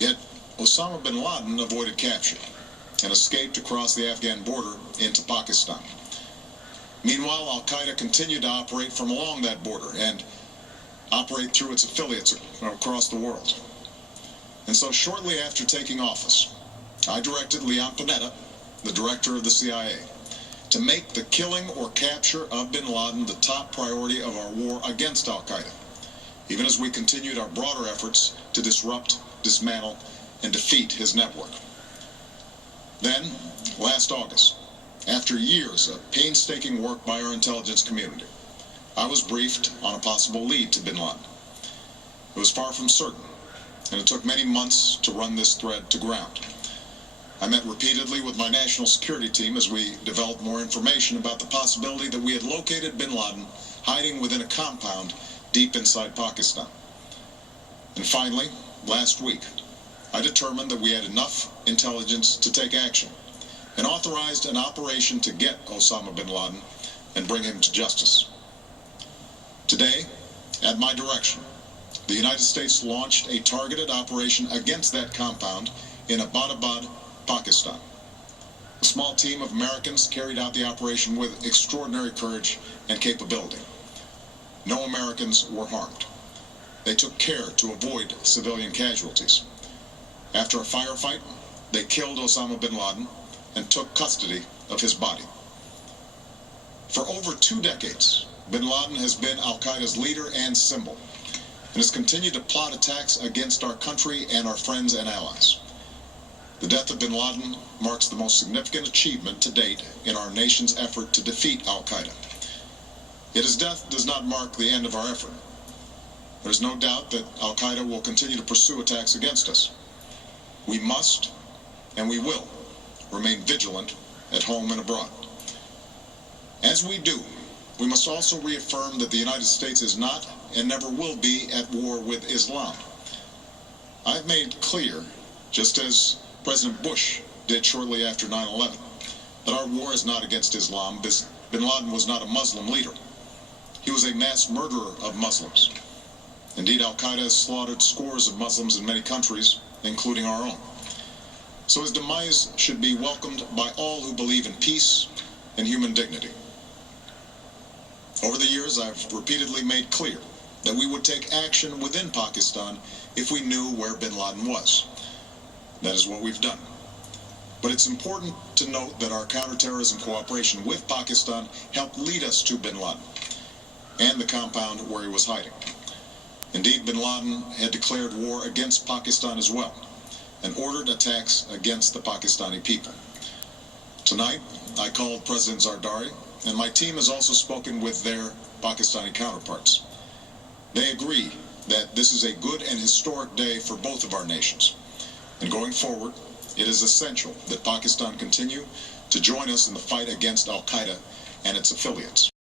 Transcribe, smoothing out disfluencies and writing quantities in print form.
Yet, Osama Bin Laden avoided capture and escaped across the Afghan border into Pakistan. Meanwhile, al-Qaeda continued to operate from along that border and operate through its affiliates across the world. And so shortly after taking office, I directed Leon Panetta, the director of the CIA, to make the killing or capture of bin Laden the top priority of our war against al-Qaeda, even as we continued our broader efforts to disrupt, dismantle, and defeat his network. Then, last August, after years of painstaking work by our intelligence community, I was briefed on a possible lead to bin Laden. It was far from certain, and it took many months to run this thread to ground. I met repeatedly with my national security team as we developed more information about the possibility that we had located bin Laden hiding within a compound deep inside Pakistan. And finally, last week, I determined that we had enough intelligence to take action and authorized an operation to get Osama bin Laden and bring him to justice. Today, at my direction, the United States launched a targeted operation against that compound in Abbottabad, Pakistan. A small team of Americans carried out the operation with extraordinary courage and capability. No Americans were harmed. They took care to avoid civilian casualties. After a firefight, they killed Osama bin Laden and took custody of his body. For over 2 decades, bin Laden has been al-Qaeda's leader and symbol, and has continued to plot attacks against our country and our friends and allies. The death of bin Laden marks the most significant achievement to date in our nation's effort to defeat al-Qaeda. Yet his death does not mark the end of our effort. There is no doubt that al-Qaeda will continue to pursue attacks against us. We must, and we will, remain vigilant at home and abroad. As we do, we must also reaffirm that the United States is not and never will be at war with Islam. I've made clear, just as President Bush did shortly after 9/11, that our war is not against Islam. Bin Laden was not a Muslim leader. He was a mass murderer of Muslims. Indeed, al-Qaeda has slaughtered scores of Muslims in many countries, including our own. So his demise should be welcomed by all who believe in peace and human dignity. Over the years, I've repeatedly made clear that we would take action within Pakistan if we knew where bin Laden was. That is what we've done. But it's important to note that our counterterrorism cooperation with Pakistan helped lead us to bin Laden and the compound where he was hiding. Indeed, bin Laden had declared war against Pakistan as well, and ordered attacks against the Pakistani people. Tonight, I called President Zardari, and my team has also spoken with their Pakistani counterparts. They agree that this is a good and historic day for both of our nations. And going forward, it is essential that Pakistan continue to join us in the fight against al-Qaeda and its affiliates.